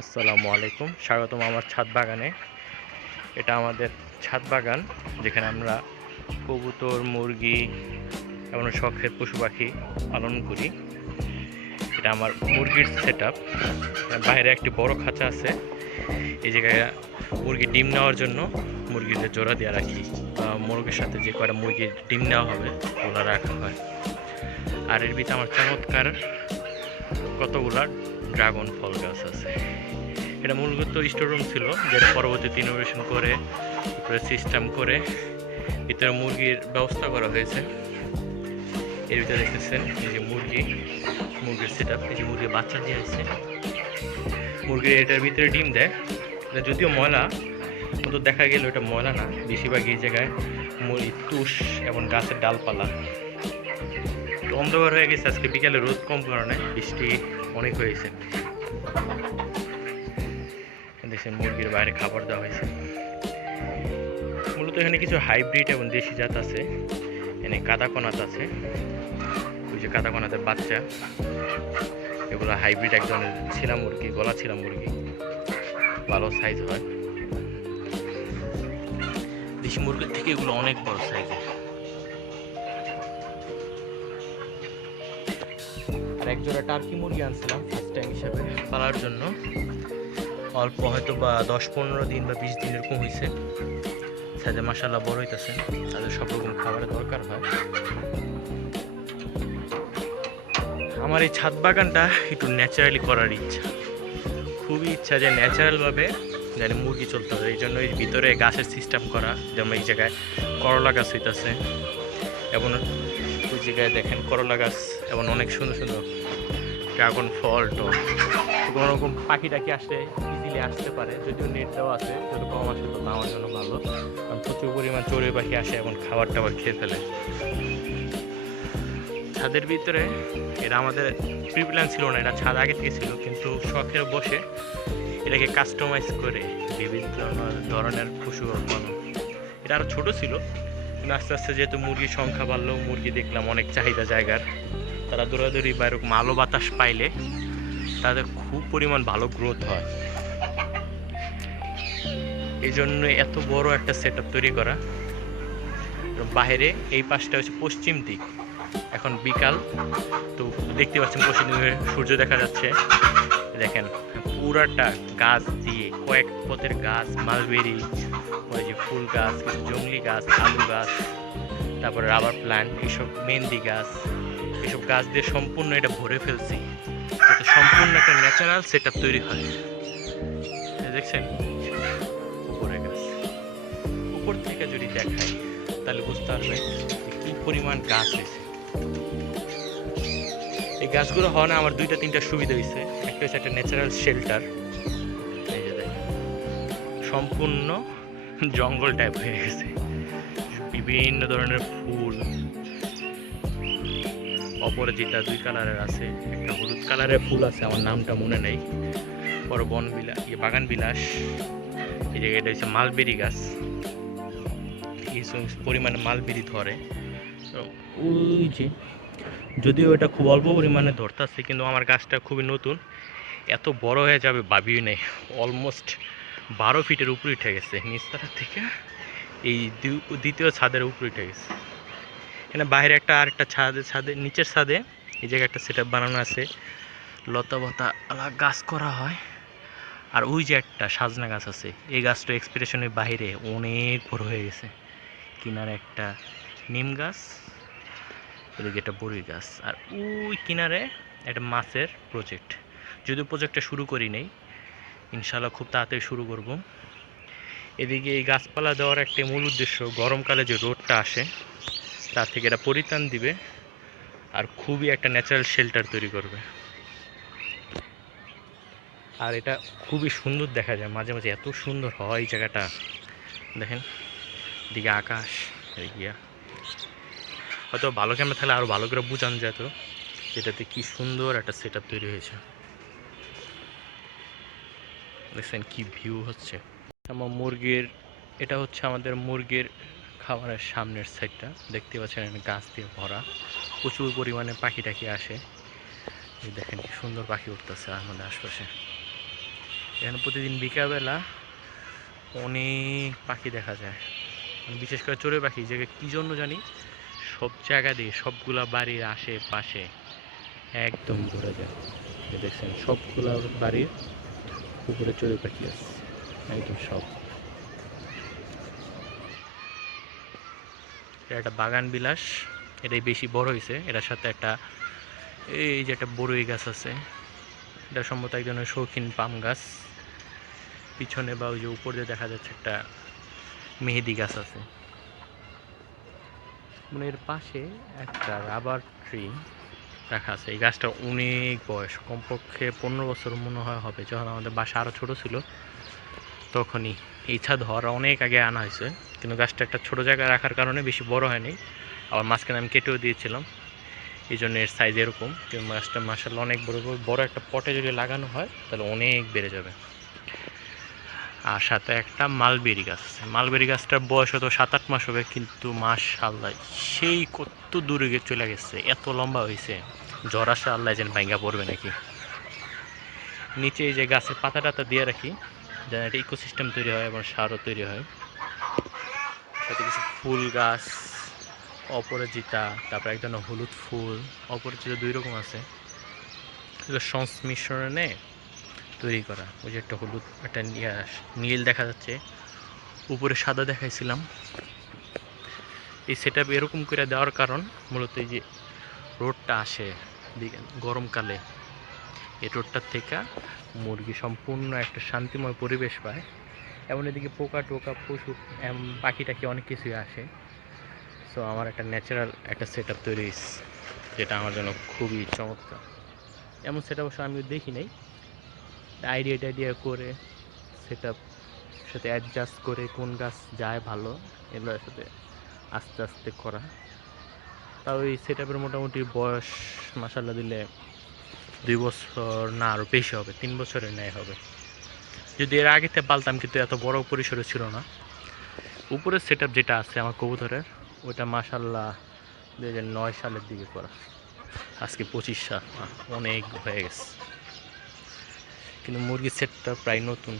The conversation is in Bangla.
আসসালামু আলাইকুম, স্বাগতম আমার ছাদ বাগানে। এটা আমাদের ছাদ বাগান, যেখানে আমরা কবুতর, মুরগি এবং শখের পশু পাখি পালন করি। এটা আমার মুরগির সেট আপ। বাইরে একটি বড় খাঁচা আছে। এই জায়গায় মুরগির ডিম নেওয়ার জন্য মুরগিদের জোড়া দিয়ে রাখি, মুরগির সাথে যে কয়টা মুরগির ডিম নেওয়া হবে ওগুলো রাখা হয়। আর এর ভিতরে আমার চমৎকার কতগুলা ড্রাগন ফল গাছ আছে। এটা মূলত স্টোর রুম ছিল, যেটা পরবর্তীতে ইনোভেশন করে সিস্টেম করে ভিতরে মুরগির ব্যবস্থা করা হয়েছে। এর ভিতরে দেখতেছেন এই যে মুরগির সেট আপ। এই যে মুরগির বাচ্চা দিয়ে আসছে, মুরগির এটার ভিতরে ডিম দেয়। যদিও ময়লা, কিন্তু দেখা গেল এটা ময়লা না, বেশিরভাগ এই জায়গায় তুষ এবং গাছের ডালপালা। অন্ধকার হয়ে গেছে, আজকে বিকালে রোদ কম কারণে বৃষ্টি অনেক হয়েছে। দেখছেন মুরগির বাইরে খাবার দেওয়া হয়েছে। মূলত এখানে কিছু হাইব্রিড এবং দেশি জাত আছে। এখানে কাদাকনাথ আছে, ওই যে কাদাকনাথের বাচ্চা। এগুলো হাইব্রিড, এক ধরনের ছিলা মুরগি, গলা ছিলা মুরগি, ভালো সাইজ হয়। দেশি মুরগির থেকে এগুলো অনেক বড় সাইজের। আর এক জোড়া টার্কি মুরগি আনছিলাম ফার্স্ট টাইম হিসাবে পালার জন্য। অল্প হয়তো বা 10-15 দিন বা 20 দিন এরকম হয়েছে। সাইজে মাশাআল্লাহ বড় হইতেছে। তাদের সব রকম খাবারের দরকার হয়। আমার এই ছাদ বাগানটা একটু ন্যাচারালি করার ইচ্ছা, খুবই ইচ্ছা যে ন্যাচারালভাবে যেন মুরগি চলতে হবে। এই জন্য এই ভিতরে গাছের সিস্টেম করা, যেমন এই জায়গায় করলা গাছ হইতেছে, এবং ওই জায়গায় দেখেন করলা গাছ, এবং অনেক সুন্দর সুন্দর ড্রাগন ফল টো। কোনো রকম পাখি টাকি আসলে ইজিলি আসতে পারে, যদিও নেট দেওয়া আছে, যত কম আসে তত আমার জন্য ভালো। কারণ প্রচুর পরিমাণ চড়ুই পাখি আসে এবং খাবার টাবার খেয়ে ফেলে। ছাদের ভিতরে এটা আমাদের প্রি প্ল্যান ছিল না, এটা ছাদ আগে থেকে ছিল, কিন্তু শখের বসে এটাকে কাস্টমাইজ করে বিভিন্ন ধরনের পশু পালন। এটা আরও ছোটো ছিল, কিন্তু আস্তে আস্তে যেহেতু মুরগির সংখ্যা বাড়লো, মুরগি দেখলাম অনেক চাহিদা জায়গার, তারা দৌড়াদৌড়ি বা এরকম আলো বাতাস পাইলে তাদের খুব পরিমাণ ভালো গ্রোথ হয়। এই জন্য এত বড় একটা সেট আপ তৈরি করা। বাইরে এই পাশটা হচ্ছে পশ্চিম দিক, এখন বিকাল, তো দেখতে পাচ্ছেন পশ্চিম দিকে সূর্য দেখা যাচ্ছে। দেখেন পুরাটা গাছ দিয়ে, কয়েক পথের গাছ, মালবেরি, ওই যে ফুল গাছ, কিছু জংলি গাছ, আলু গাছ, তারপরে রাবার প্ল্যান্ট, এইসব মেহেন্দি গাছ, এসব গাছ দিয়ে সম্পূর্ণ এটা ভরে ফেলছি, যাতে সম্পূর্ণ একটা ন্যাচারাল সেট আপ তৈরি হয়। দেখছেন উপরে গাছ, উপর থেকে যদি দেখাই তাহলে বুঝতে পারবে কি পরিমাণ গাছ হয়েছে। এই গাছগুলো হওয়া না আমার 2-3টা সুবিধা হয়েছে। একটা হচ্ছে একটা ন্যাচারাল শেল্টার, এই যে দেখেন সম্পূর্ণ জঙ্গল টাইপ হয়ে গেছে, বিভিন্ন ধরনের ফুল, অপরাজিতা 2 কালারের আছে, একটা হলুদ কালারের ফুল আছে, আমার নামটা মনে নেই। বড় বাগান বিলাস। এই জায়গায় এটা হচ্ছে মালবেরি গাছ, কিছু পরিমাণে মালবেরি ধরে। ওই যে যদিও এটা খুব অল্প পরিমাণে ধরতেছে, কিন্তু আমার গাছটা খুবই নতুন, এত বড় হয়ে যাবে ভাবিও নেই। অলমোস্ট 12 ফিটের উপরে উঠে গেছে, নিচতলা থেকে এই দ্বিতীয় ছাদের উপরে উঠে গেছে। এখানে বাইরে আরেকটা ছাদে নিচের ছাদে এই জায়গায় একটা সেট আপ বানানো আছে, লতা পাতা গাছ করা হয়। আর ওই যে একটা সাজনা গাছ আছে, এই গাছটা এক্সপেকটেশনের বাইরে অনেক বড় হয়ে গেছে। কিনারে একটা নিম গাছ, এদিকে একটা বড়ি গাছ, আর ওই কিনারে একটা মাছের প্রজেক্ট। যদিও প্রজেক্টটা শুরু করি নাই, ইনশাল্লাহ খুব তাড়াতাড়ি শুরু করব। এদিকে এই গাছপালা দেওয়ার একটা মূল উদ্দেশ্য, গরমকালে যে রোদটা আসে তার থেকে এটা পরিত্রাণ দিবে, আর খুবই একটা ন্যাচারাল শেল্টার তৈরি করবে। আর এটা খুবই সুন্দর দেখা যায়, মাঝে মাঝে এত সুন্দর হয় এই জায়গাটা। দেখেন দিকে আকাশ, গিয়া হয়তো ভালো ক্যামেরা থাকলে আরও ভালো করে বোঝানো যেত যেটাতে কি সুন্দর একটা সেট আপ তৈরি হয়েছে। দেখছেন কি ভিউ হচ্ছে আমার মুরগির। এটা হচ্ছে আমাদের মুরগির খাবারের সামনের সাইডটা, দেখতে পাচ্ছেন গাছ দিয়ে ভরা, প্রচুর পরিমাণে পাখি টাখি আসে। দেখেন কি সুন্দর পাখি উঠতেছে আমাদের আশপাশে। এখানে প্রতিদিন বিকালবেলা অনেক পাখি দেখা যায়, বিশেষ করে চড়ুই পাখি, যে কী জন্য জানি সব জায়গা দিয়ে সবগুলা বাড়ির আশেপাশে একদম ঘুরে যায়। দেখছেন সবগুলা বাড়ির উপরে চড়ুই পাখি আছে একদম সব। এটা একটা বাগান বিলাস, এটাই বেশি বড় হয়েছে। এটার সাথে একটা এই যে একটা বড়ই গাছ আছে, এটা সম্ভবত এক ধরনের শৌখিন পাম গাছ। পিছনে বা ওই যে উপর দিয়ে দেখা যাচ্ছে একটা মেহেদি গাছ আছে। মানে এর পাশে একটা রাবার ট্রি রাখা আছে। এই গাছটা অনেক বয়স, কমপক্ষে 15 বছর মনে হয় হবে। যখন আমাদের বাসা আরও ছোট ছিল তখনই এই ছাদ হওয়ার অনেক আগে আনা হয়েছে, কিন্তু গাছটা একটা ছোট জায়গায় রাখার কারণে বেশি বড় হয়নি। আবার মাঝখানে আমি কেটেও দিয়েছিলাম, এই জন্য এর সাইজ এরকম। কিন্তু গাছটা মাসাল্লাহ অনেক বড় বড় একটা পটে যদি লাগানো হয় তাহলে অনেক বেড়ে যাবে। আর সাথে একটা মালবেরি গাছ আছে। মালবেরি গাছটার বয়স হয়তো 7-8 মাস হবে, কিন্তু মাশাআল্লাহ সেই কত দূরে চলে গেছে, এত লম্বা হয়েছে। ঝড় আসা আল্লাহ যেন ভাঙ্গা পড়বে নাকি। নিচে এই যে গাছের পাতা টাতা দিয়ে রাখি যেন একটা ইকোসিস্টেম তৈরি হয় এবং সারও তৈরি হয়। সাথে কিছু ফুল গাছ, অপরাজিতা, তারপর এক ধরনের হলুদ ফুল। অপরাজিতা 2 রকম আছে, এগুলো সংমিশ্রণে তৈরি করা। ওই যে একটা হলুদ, একটা নীল দেখা যাচ্ছে, উপরে সাদা দেখাইছিলাম। এই সেট আপ এরকম করে দেওয়ার কারণ মূলত এই যে রোদটা আসে গরমকালে, এই রোদটার থেকে মুরগি সম্পূর্ণ একটা শান্তিময় পরিবেশ পায়। এমন এদিকে পোকা টোকা, পশু পাখি টাখি অনেক কিছুই আসে। সো আমার একটা ন্যাচারাল একটা সেট আপ তৈরি হয়েছে, যেটা আমার জন্য খুবই চমৎকার। এমন সেট আপ অবশ্য আমি দেখি নাই, আইডিয়া টাইডিয়া করে সেট আপ সাথে অ্যাডজাস্ট করে কোন গাছ যায় ভালো, এগুলোর সাথে আস্তে আস্তে করা। তাও এই সেট আপের মোটামুটি বয়স মাসাল্লাহ দিলে 2 বছর না আরও বেশি হবে, 3 বছরের ন্যায় হবে। যদি এর আগেতে পালতাম কিন্তু এত বড় পরিসরে ছিল না। উপরের সেট আপ যেটা আছে আমার কবুতরের, ওইটা মাসাল্লাহ 2009 সালের দিকে করা, আজকে 25 সাল, অনেক হয়ে গেছে। কিন্তু মুরগির সেটটা প্রায় নতুন।